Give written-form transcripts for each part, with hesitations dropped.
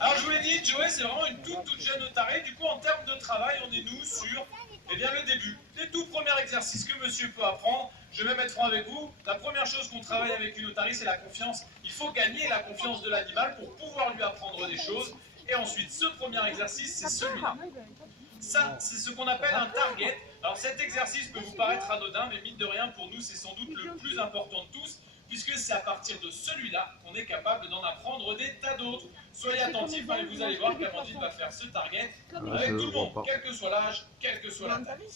Alors je vous l'ai dit, Joey c'est vraiment une toute jeune otarie. Du coup en termes de travail, on est nous sur le début. Les tout premiers exercices que monsieur peut apprendre. Je vais mettre franc avec vous. La première chose qu'on travaille avec une otarie, c'est la confiance. Il faut gagner la confiance de l'animal pour pouvoir lui apprendre des choses. Et ensuite, ce premier exercice, c'est celui-là. Ça, c'est ce qu'on appelle un target. Alors cet exercice peut vous paraître anodin, mais mine de rien, pour nous, c'est sans doute le plus important de tous, puisque c'est à partir de celui-là qu'on est capable d'en apprendre des tas d'autres. Soyez attentifs, et vous allez voir qu'Amandine va faire ce target avec tout le monde, quel que soit l'âge, quelle que soit la taille.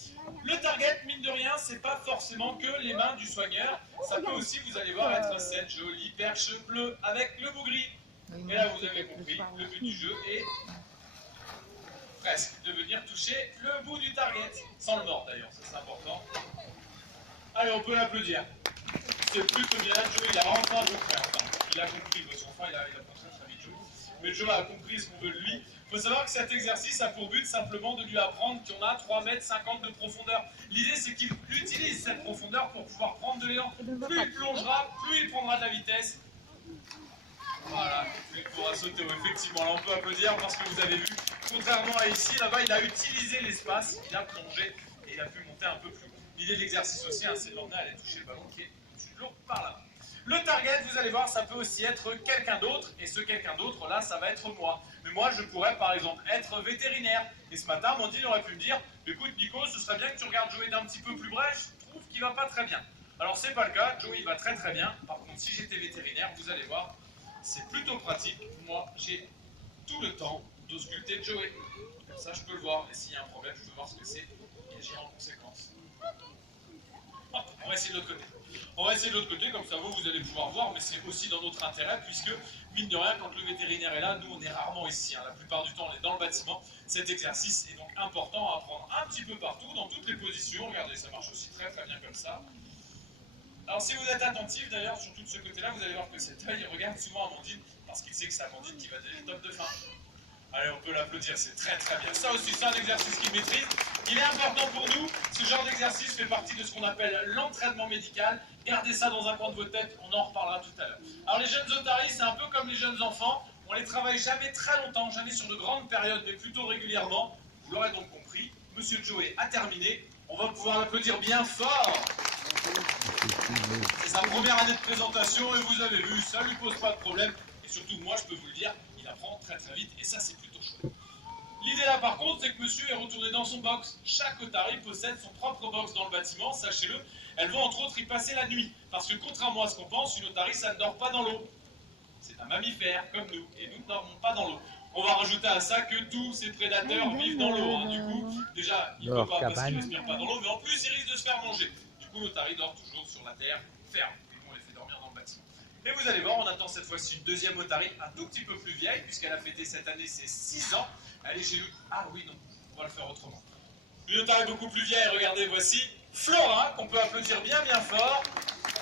Le target, mine de rien, c'est pas forcément que les mains du soigneur, ça peut aussi, vous allez voir, être cette jolie perche bleue avec le bougri. Et là, vous avez compris, le but du jeu est presque de venir toucher le bout du target, sans le mordre d'ailleurs, ça c'est important. Allez, on peut l'applaudir. C'est plutôt bien, Joe, il a enfin compris. Il a compris, votre enfant, il a pensé très vite, Joe. Mais Joe a compris ce qu'on veut de lui. Il faut savoir que cet exercice a pour but simplement de lui apprendre qu'on a 3,50 m de profondeur. L'idée, c'est qu'il utilise cette profondeur pour pouvoir prendre de l'élan. Plus il plongera, plus il prendra de la vitesse. Voilà, il pourra sauter, effectivement. Là, on peut applaudir parce que vous avez vu, contrairement à ici, là-bas, il a utilisé l'espace, il a plongé et il a pu monter un peu plus haut. L'idée de l'exercice aussi, c'est de l'emmener à aller toucher le ballon qui est au-dessus de l'eau par là. Le target, vous allez voir, ça peut aussi être quelqu'un d'autre, et ce quelqu'un d'autre, là, ça va être moi. Mais moi, je pourrais, par exemple, être vétérinaire. Et ce matin, Amandine aurait pu me dire, écoute, Nico, ce serait bien que tu regardes Joey d'un petit peu plus près, je trouve qu'il va pas très bien. Alors, c'est pas le cas, Joey va très bien. Par contre, si j'étais vétérinaire, vous allez voir, c'est plutôt pratique. Moi, j'ai tout le temps d'ausculter Joey. Comme ça, je peux le voir. Et s'il y a un problème, je peux voir ce que c'est et agir en conséquence. Hop, on va essayer de l'autre côté. On va essayer de l'autre côté, comme ça vous allez pouvoir voir, mais c'est aussi dans notre intérêt, puisque, mine de rien, quand le vétérinaire est là, nous on est rarement ici. La plupart du temps, on est dans le bâtiment. Cet exercice est donc important à apprendre un petit peu partout, dans toutes les positions. Regardez, ça marche aussi très bien comme ça. Alors si vous êtes attentif d'ailleurs, surtout de ce côté-là, vous allez voir que cet œil regarde souvent Amandine, parce qu'il sait que c'est Amandine qui va donner le top de fin. Allez, on peut l'applaudir, c'est très bien. Ça aussi, c'est un exercice qu'il maîtrise. Il est important pour nous. Ce genre d'exercice fait partie de ce qu'on appelle l'entraînement médical. Gardez ça dans un coin de votre tête, on en reparlera tout à l'heure. Alors les jeunes otaries, c'est un peu comme les jeunes enfants. On les travaille jamais très longtemps, jamais sur de grandes périodes, mais plutôt régulièrement. Vous l'aurez donc compris, Monsieur Joey a terminé. On va pouvoir l'applaudir bien fort. C'est sa première année de présentation et vous avez vu, ça lui pose pas de problème. Et surtout, moi, je peux vous le dire, il apprend très vite et ça, c'est plutôt chouette. L'idée là, par contre, c'est que monsieur est retourné dans son box. Chaque otarie possède son propre box dans le bâtiment, sachez-le. Elles vont entre autres y passer la nuit. Parce que contrairement à ce qu'on pense, une otarie, ça ne dort pas dans l'eau. C'est un mammifère, comme nous, et nous ne dormons pas dans l'eau. On va rajouter à ça que tous ces prédateurs vivent dans l'eau. Du coup, déjà, il ne peut pas parce qu'il ne respire pas dans l'eau, mais en plus, il risque de se faire manger. Du coup, l'otarie dort toujours sur la terre ferme. Et nous, on les fait dormir dans le bâtiment. Et vous allez voir, on attend cette fois-ci une deuxième otarie, un tout petit peu plus vieille, puisqu'elle a fêté cette année ses 6 ans. Elle est chez nous. Ah oui, non, on va le faire autrement. Une otarie beaucoup plus vieille, regardez, voici Flora, qu'on peut applaudir bien fort.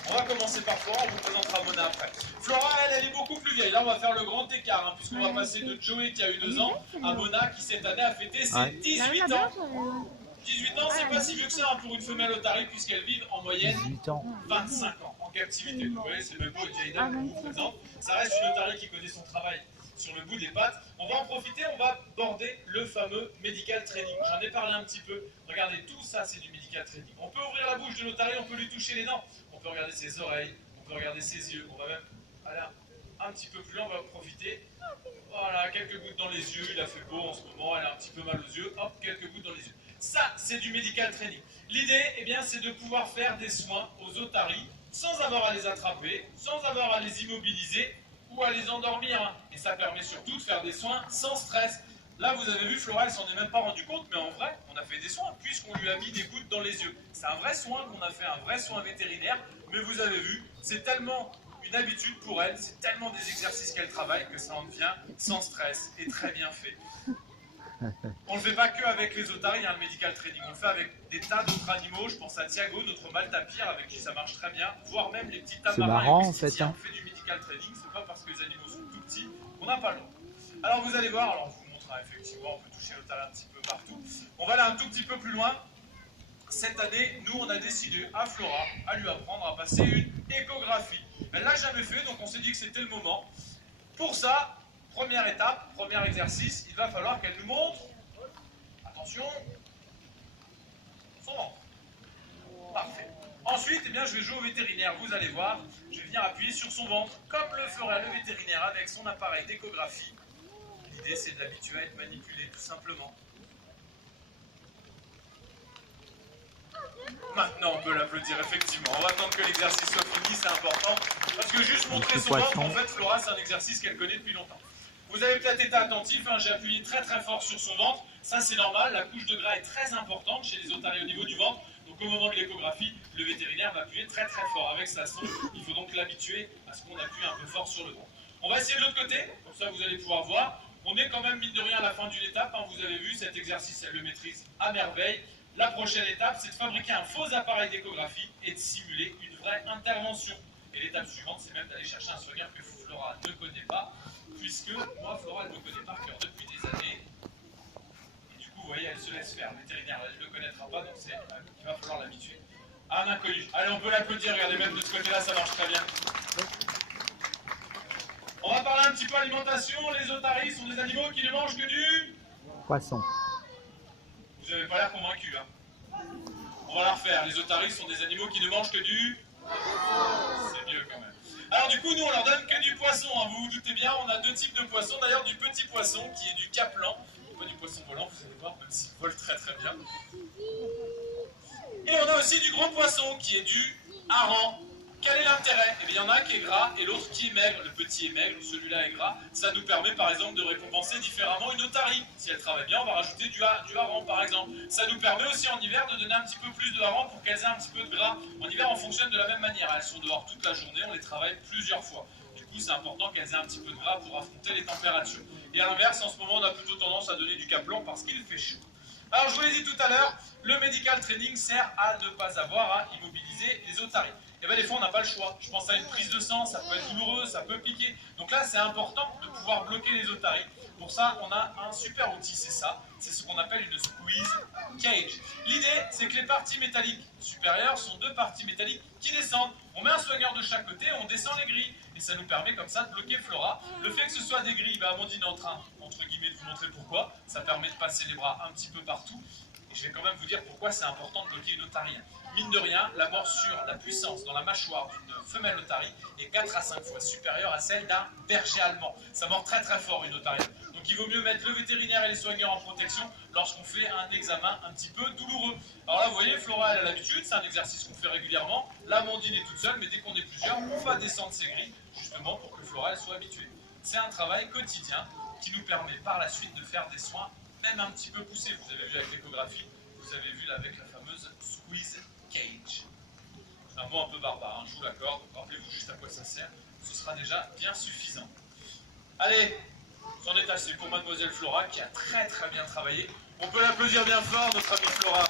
On va commencer par Flora, on vous présentera Mona après. Flora, elle est beaucoup plus vieille. Là, on va faire le grand écart, puisqu'on va passer de Joey qui a eu 2 ans à Mona qui cette année a fêté ses 18 ans. 18 ans, c'est pas si vieux que ça pour une femelle otarie, puisqu'elles vivent en moyenne 25 ans en captivité. Vous voyez, c'est même pas une vieille dame qu'on vous présente. Ça reste une otarie qui connaît son travail sur le bout des pattes. On va en profiter, on va border le fameux medical training. J'en ai parlé un petit peu. Regardez, tout ça, c'est du medical training. On peut ouvrir la bouche de l'otarie, on peut lui toucher les dents. On peut regarder ses oreilles, on peut regarder ses yeux. On va même aller un petit peu plus loin, on va profiter. Voilà, quelques gouttes dans les yeux. Il a fait beau en ce moment, elle a un petit peu mal aux yeux. Hop, quelques gouttes dans les yeux. Ça, c'est du medical training. L'idée, eh bien, c'est de pouvoir faire des soins aux otaries sans avoir à les attraper, sans avoir à les immobiliser ou à les endormir. Et ça permet surtout de faire des soins sans stress. Là, vous avez vu, Flora, elle s'en est même pas rendu compte, mais en vrai, on a fait des soins puisqu'on lui a mis des gouttes dans les yeux. C'est un vrai soin qu'on a fait, un vrai soin vétérinaire. Mais vous avez vu, c'est tellement une habitude pour elle, c'est tellement des exercices qu'elle travaille que ça en devient sans stress et très bien fait. On ne le fait pas que avec les otaries, le medical training. On le fait avec des tas d'autres animaux. Je pense à Thiago, notre maltapire, avec qui ça marche très bien. Voire même les petits tamarins et les On fait du medical training. C'est pas parce que les animaux sont tout petits qu'on n'a pas le droit. Alors vous allez voir, alors je vous montre effectivement, on peut toucher l'otarie un petit peu partout. On va aller un tout petit peu plus loin. Cette année, nous, on a décidé à Flora, à lui apprendre à passer une échographie. Elle l'a jamais fait, donc on s'est dit que c'était le moment. Pour ça, première étape, premier exercice, il va falloir qu'elle nous montre, attention, son ventre. Parfait. Ensuite, eh bien, je vais jouer au vétérinaire, vous allez voir, je vais venir appuyer sur son ventre, comme le ferait le vétérinaire avec son appareil d'échographie. L'idée, c'est de l'habituer à être manipulé, tout simplement. Maintenant, on peut l'applaudir, effectivement. On va attendre que l'exercice soit fini, c'est important. Parce que juste montrer son ventre, en fait, Flora, c'est un exercice qu'elle connaît depuis longtemps. Vous avez peut-être été attentif, hein, j'ai appuyé très très fort sur son ventre. Ça, c'est normal, la couche de gras est très importante chez les otaries au niveau du ventre. Donc au moment de l'échographie, le vétérinaire va appuyer très très fort avec sa sonde. Il faut donc l'habituer à ce qu'on appuie un peu fort sur le ventre. On va essayer de l'autre côté, comme ça vous allez pouvoir voir. On est quand même, mine de rien, à la fin d'une étape. Hein, vous avez vu, cet exercice, elle le maîtrise à merveille. La prochaine étape, c'est de fabriquer un faux appareil d'échographie et de simuler une vraie intervention. Et l'étape suivante, c'est même d'aller chercher un soigneur que Flora ne connaît pas, puisque moi, Flora, elle me connaît par cœur depuis des années. Et du coup, vous voyez, elle se laisse faire. Le vétérinaire, elle ne le connaîtra pas, donc il va falloir l'habituer à un inconnu. Allez, on peut l'applaudir, regardez, même de ce côté-là, ça marche très bien. On va parler un petit peu alimentation. Les otaries sont des animaux qui ne mangent que du poisson. Vous n'avez pas l'air convaincu, hein. On va la refaire. Les otaries sont des animaux qui ne mangent que du... C'est mieux quand même. Alors du coup, nous, on leur donne que du poisson. Hein. Vous vous doutez bien, on a deux types de poissons. D'ailleurs, du petit poisson qui est du caplan. Pas du poisson volant, vous allez voir, même s'il vole très très bien. Et on a aussi du gros poisson qui est du hareng. Quel est l'intérêt? Eh bien, il y en a un qui est gras et l'autre qui est maigre. Le petit est maigre, celui-là est gras. Ça nous permet par exemple de récompenser différemment une otarie. Si elle travaille bien, on va rajouter du hareng par exemple. Ça nous permet aussi en hiver de donner un petit peu plus de hareng pour qu'elles aient un petit peu de gras. En hiver, on fonctionne de la même manière. Elles sont dehors toute la journée, on les travaille plusieurs fois. Du coup, c'est important qu'elles aient un petit peu de gras pour affronter les températures. Et à l'inverse, en ce moment, on a plutôt tendance à donner du caplan parce qu'il fait chaud. Alors, je vous l'ai dit tout à l'heure, le medical training sert à ne pas avoir à immobiliser les otaries. Et bien des fois on n'a pas le choix. Je pense à une prise de sang, ça peut être douloureux, ça peut piquer. Donc là c'est important de pouvoir bloquer les otaries. Pour ça on a un super outil, c'est ça. C'est ce qu'on appelle une squeeze cage. L'idée c'est que les parties métalliques supérieures sont deux parties métalliques qui descendent. On met un soigneur de chaque côté, on descend les grilles. Et ça nous permet comme ça de bloquer Flora. Le fait que ce soit des grilles, Amandine est en train, entre guillemets, de vous montrer pourquoi. Ça permet de passer les bras un petit peu partout. Et je vais quand même vous dire pourquoi c'est important de bloquer une otarie. Mine de rien, la morsure, la puissance dans la mâchoire d'une femelle otarie est 4 à 5 fois supérieure à celle d'un berger allemand. Ça mord très très fort une otarie. Donc il vaut mieux mettre le vétérinaire et les soigneurs en protection lorsqu'on fait un examen un petit peu douloureux. Alors là vous voyez, Flora elle a l'habitude, c'est un exercice qu'on fait régulièrement. L'Amandine est toute seule, mais dès qu'on est plusieurs, on va descendre ses grilles justement pour que Flora elle soit habituée. C'est un travail quotidien qui nous permet par la suite de faire des soins même un petit peu poussés. Vous avez vu avec l'échographie, vous avez vu là avec la fameuse squeeze cage. C'est un mot un peu barbare, hein, je vous l'accorde, rappelez-vous juste à quoi ça sert, ce sera déjà bien suffisant. Allez, c'en est assez pour mademoiselle Flora qui a très très bien travaillé. On peut l'applaudir bien fort, notre amie Flora.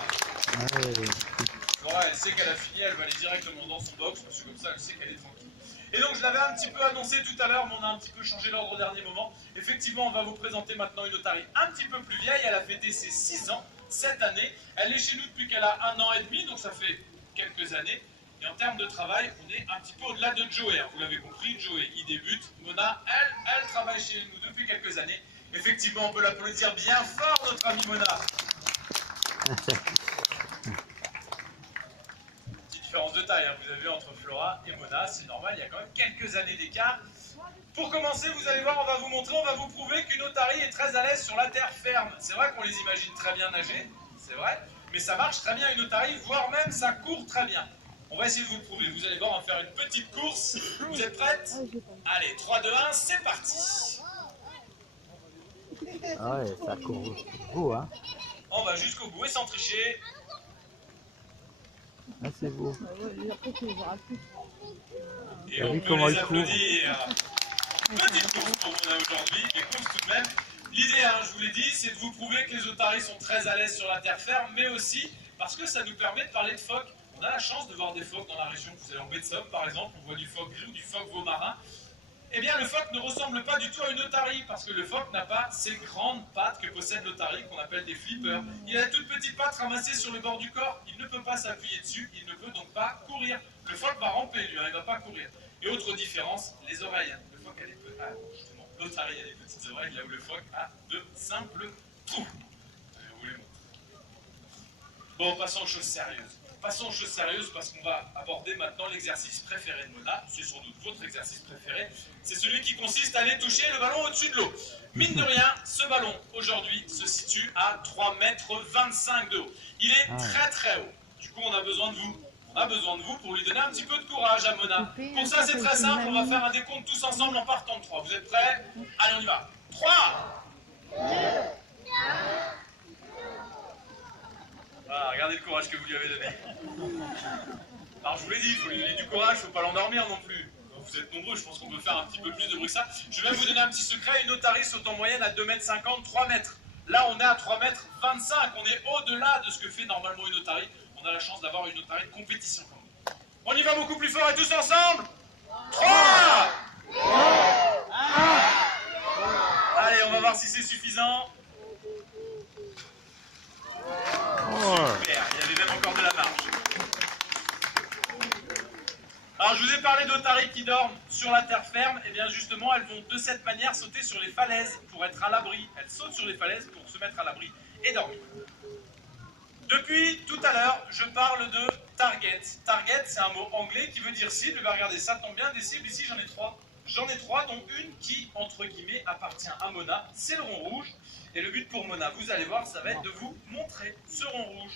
Flora, elle sait qu'elle a fini, elle va aller directement dans son box, parce que comme ça elle sait qu'elle est tranquille. Et donc je l'avais un petit peu annoncé tout à l'heure, mais on a un petit peu changé l'ordre au dernier moment. Effectivement, on va vous présenter maintenant une otarie un petit peu plus vieille, elle a fêté ses 6 ans cette année. Elle est chez nous depuis qu'elle a 1 an et demi, donc ça fait quelques années. Et en termes de travail, on est un petit peu au-delà de Joey. Vous l'avez compris, Joey, il débute. Mona, elle travaille chez nous depuis quelques années. Effectivement, on peut l'applaudir bien fort, notre amie Mona. Petite différence de taille, hein, vous avez vu, entre Flora et Mona, c'est normal, il y a quand même quelques années d'écart. Pour commencer, vous allez voir, on va vous montrer, on va vous prouver qu'une otarie est très à l'aise sur la terre ferme. C'est vrai qu'on les imagine très bien nager, c'est vrai, mais ça marche très bien une otarie, voire même ça court très bien. On va essayer de vous le prouver. Vous allez voir, on va faire une petite course. Vous êtes prêtes? Allez, 3, 2, 1, c'est parti. Ah ouais, ça court beau, hein. On va jusqu'au bout et sans tricher. Ah, c'est beau. Et on peut les applaudir. Petite course pour Mona aujourd'hui, mais course tout de même. L'idée, hein, je vous l'ai dit, c'est de vous prouver que les otaries sont très à l'aise sur la terre ferme, mais aussi parce que ça nous permet de parler de phoques. On a la chance de voir des phoques dans la région. Vous allez en baie de Somme, par exemple, on voit du phoque gris ou du phoque veau marin. Eh bien, le phoque ne ressemble pas du tout à une otarie, parce que le phoque n'a pas ces grandes pattes que possède l'otarie, qu'on appelle des flippers. Il a toutes petites pattes ramassées sur le bord du corps, il ne peut pas s'appuyer dessus, il ne peut donc pas courir. Le phoque va ramper, lui, hein, il ne va pas courir. Et autre différence, les oreilles. Le phoque a des justement l'otarie a des petites oreilles, là où le phoque a de simples trous. Je vais vous les montrer. Bon, passons aux choses sérieuses. Passons aux choses sérieuses parce qu'on va aborder maintenant l'exercice préféré de Mona. C'est sans doute votre exercice préféré. C'est celui qui consiste à aller toucher le ballon au-dessus de l'eau. Mine de rien, ce ballon, aujourd'hui, se situe à 3,25 m de haut. Il est très très haut. Du coup, on a besoin de vous. On a besoin de vous pour lui donner un petit peu de courage à Mona. Pour ça, c'est très simple. On va faire un décompte tous ensemble en partant de 3. Vous êtes prêts? Allez, on y va. 3, 2, 1. Voilà, regardez le courage que vous lui avez donné. Alors, je vous l'ai dit, il faut lui donner du courage, il ne faut pas l'endormir non plus. Vous êtes nombreux, je pense qu'on peut faire un petit peu plus de bruit que ça. Je vais vous donner un petit secret. Une otarie saute en moyenne à 2,50 m, 3 mètres. Là, on est à 3,25 m. On est au-delà de ce que fait normalement une otarie. On a la chance d'avoir une otarie de compétition. On y va beaucoup plus fort et tous ensemble. 3, 2, 1. Allez, on va voir si c'est suffisant. Super, il y avait même encore de la marge. Alors, je vous ai parlé d'otaries qui dorment sur la terre ferme. Et bien justement, elles vont de cette manière sauter sur les falaises pour être à l'abri. Elles sautent sur les falaises pour se mettre à l'abri et dormir. Depuis tout à l'heure, je parle de target. Target, c'est un mot anglais qui veut dire cible. Ben, regardez, ça tombe bien, des cibles. Ici, j'en ai 3. J'en ai 3, dont une qui, entre guillemets, appartient à Mona. C'est le rond rouge. Et le but pour Mona, vous allez voir, ça va être de vous montrer ce rond rouge.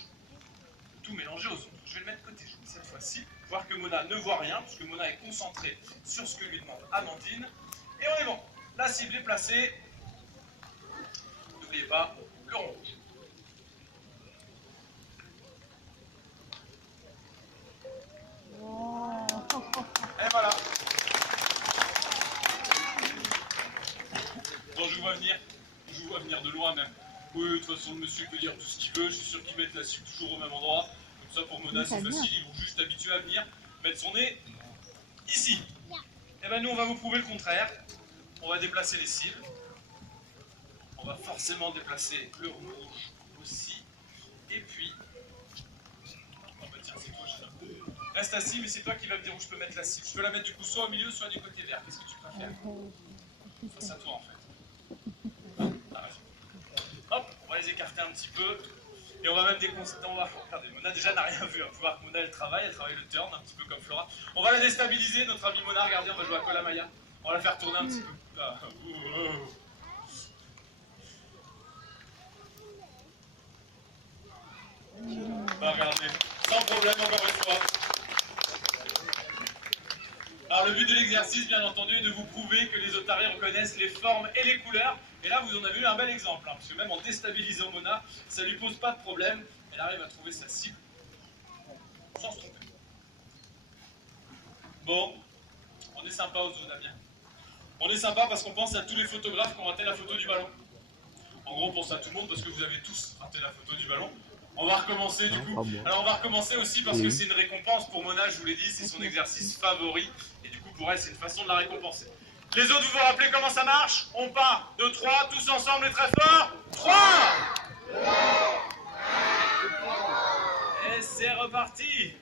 Tout mélangé aux autres. Je vais le mettre de côté cette fois-ci. Voir que Mona ne voit rien, puisque Mona est concentrée sur ce que lui demande Amandine. Et on est bon. La cible est placée. N'oubliez pas le rond rouge. Et voilà. Bon, je vous vois venir. Je vous vois venir de loin même. Oui, de toute façon, le monsieur peut dire tout ce qu'il veut. Je suis sûr qu'il met la cible toujours au même endroit. Comme ça, pour Mona, c'est facile. Ils vont juste habituer à venir mettre son nez ici. Et bien, nous, on va vous prouver le contraire. On va déplacer les cibles. On va forcément déplacer le rond rouge aussi. Et puis... Oh bah tiens, c'est toi, Gina. Reste assis, mais c'est toi qui vas me dire où je peux mettre la cible. Je peux la mettre du coup soit au milieu, soit du côté vert. Qu'est-ce que tu préfères? C'est à toi en fait. Ah, hop, on va les écarter un petit peu. Et on va même déconcerter. Regardez, Mona déjà n'a rien vu. Il faut voir que Mona elle travaille le turn, un petit peu comme Flora. On va la déstabiliser, notre ami Mona. Regardez, on va jouer à Kolamaya. On va la faire tourner un petit peu. Ah, bah, regardez, sans problème encore une fois. Alors le but de l'exercice, bien entendu, est de vous prouver que les otaries reconnaissent les formes et les couleurs. Et là, vous en avez eu un bel exemple, hein, parce que même en déstabilisant Mona, ça ne lui pose pas de problème. Elle arrive à trouver sa cible sans se tromper. Bon, on est sympa aux zones, Damien. On est sympa parce qu'on pense à tous les photographes qui ont raté la photo du ballon. En gros, on pense à tout le monde parce que vous avez tous raté la photo du ballon. On va recommencer du coup. Alors on va recommencer aussi parce que c'est une récompense pour Mona, je vous l'ai dit, c'est son exercice favori. Et du coup pour elle c'est une façon de la récompenser. Les autres, vous vous rappelez comment ça marche? On part de 3, tous ensemble et très fort. 3 et c'est reparti.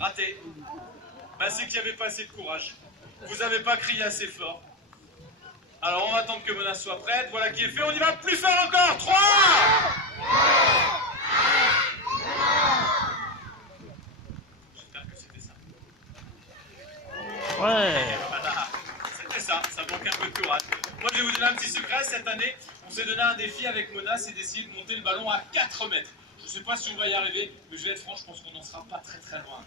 Raté. Bah c'est qu'il n'y avait pas assez de courage. Vous n'avez pas crié assez fort. Alors on va attendre que Mona soit prête, voilà qui est fait, on y va plus fort encore. 3 J'espère que c'était ça. Ouais. Voilà, c'était ça, ça manque un peu de courage. Moi je vais vous donner un petit secret, cette année, on s'est donné un défi avec Mona, c'est d'essayer de monter le ballon à 4 mètres. Je ne sais pas si on va y arriver, mais je vais être franc, je pense qu'on n'en sera pas très très loin.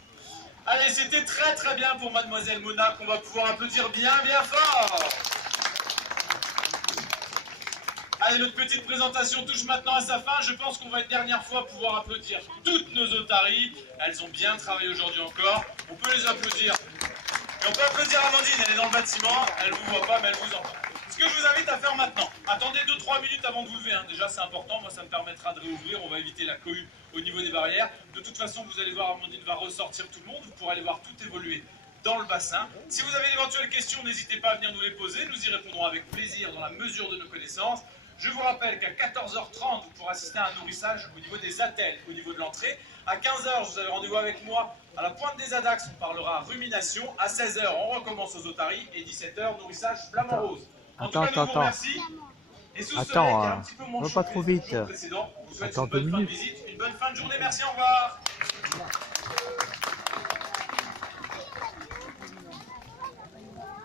Allez, c'était très très bien pour mademoiselle Mona, qu'on va pouvoir applaudir bien bien fort. Allez, notre petite présentation touche maintenant à sa fin. Je pense qu'on va une dernière fois pouvoir applaudir toutes nos otaries. Elles ont bien travaillé aujourd'hui encore. On peut les applaudir. Et on peut applaudir Amandine, elle est dans le bâtiment. Elle ne vous voit pas, mais elle vous entend. Ce que je vous invite à faire maintenant, attendez 2-3 minutes avant de vous lever. Hein. Déjà, c'est important. Moi, ça me permettra de réouvrir. On va éviter la cohue au niveau des barrières. De toute façon, vous allez voir, Amandine va ressortir tout le monde. Vous pourrez aller voir tout évoluer dans le bassin. Si vous avez d'éventuelles questions, n'hésitez pas à venir nous les poser. Nous y répondrons avec plaisir dans la mesure de nos connaissances. Je vous rappelle qu'à 14h30, vous pourrez assister à un nourrissage au niveau des attelles, au niveau de l'entrée. À 15h, vous avez rendez-vous avec moi à la pointe des Adax, on parlera rumination. À 16h, on recommence aux otaries. Et 17h, nourrissage flamant-rose. En tout cas, nous vous remercie. Et sous ce soleil qui est un petit peu moins chaud va pas trop vite. que le jour précédent, on vous souhaite Attends une bonne 2 fin de minutes. visite, une bonne fin de journée. Merci, au revoir.